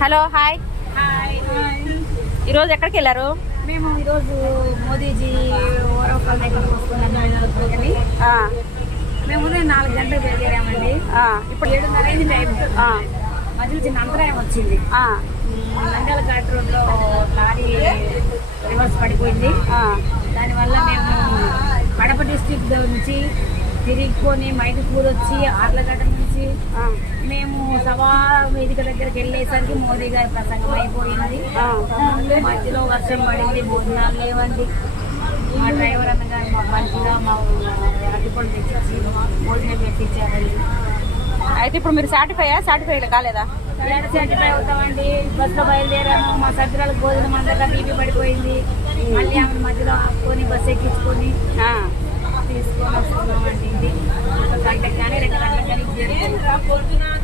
Hello hi. Hi. ఈరోజు ఎక్కడికి వెళ్ళారు? మేము ఈరోజు మోదీజీ దగ్గరకు వస్తున్నాం. మేము ఉదయం నాలుగు గంటలకు బయలుదేరామండి. ఇప్పుడు ఏడున్నర అయింది టైం మధ్యలో చిన్న అంతరాయం వచ్చింది. నంద్యాల ఘాట్ రోడ్లో లారీ రివర్స్ పడిపోయింది. దానివల్ల మేము కడప డిస్టిక్ నుంచి తిరిగికొని మైదుకూరు వచ్చి ఆర్లగడ్డ నుంచి మేము సభా వేదిక దగ్గరికి వెళ్ళేసరికి మోదీ గారి ప్రసంగం అయిపోయింది. మధ్యలో వర్షం పడింది భోజనాలు లేవండి. మా డ్రైవర్ అన్నగారు మా మంచిగా మా అడ్డుపడి తెచ్చి భోజనం పెట్టించారండి అయితే ఇప్పుడు మీరు సాటిఫైయా సాటిఫై కాలేదా? ఏడ సర్టిఫై అవుతామండి. బస్సులో బయలుదేరాము మా సభ్యురాలకు భోజనం అందరిగా బీపీ పడిపోయింది. మళ్ళీ ఆమె మధ్యలో ఆపుకొని బస్సు ఎక్కించుకొని বলবি না